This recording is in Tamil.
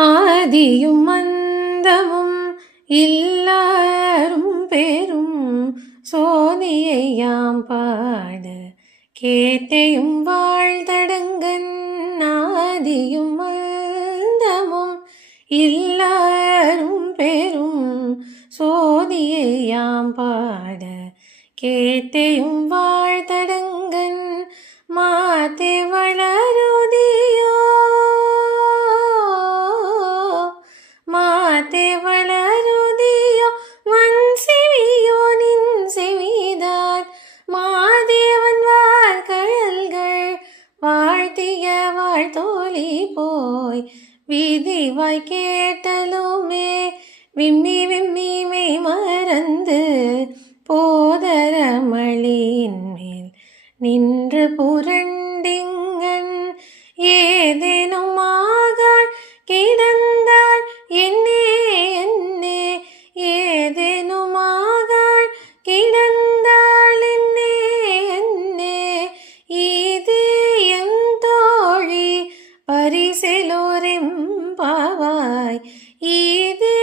ஆதியும் அந்தமும் எல்லாரும் பேரும் சோதியை யாம் பாட கேட்டையும் வாழ்தடங்கன். ஆதியும் அந்தமும் எல்லாரும் பேரும் சோதியை யாம் பாட கேட்டையும் வாழ்தடங்கன். மாத்தே வளருதியோ மாத்தே வளருதியோ வன் செவியோ நின் செவிதான் மாதேவன் வார்கழல்கள் வாழ்த்திய வாழ்த்தோலி போய் விதிவாய் கேட்டலுமே விம்மி விம்மி மெய் மறந்து போதரமளியின் மேல் நின்று புரண்டிங்கன். ஏதேனும் ஆகாள் கிடந்தாள் என்னே என்னே ஏதேனும் ஆகாள் கிடந்தாள் என்னே என்னே இதே என் தோழி பரிசெலோரெம்பாவாய் இதே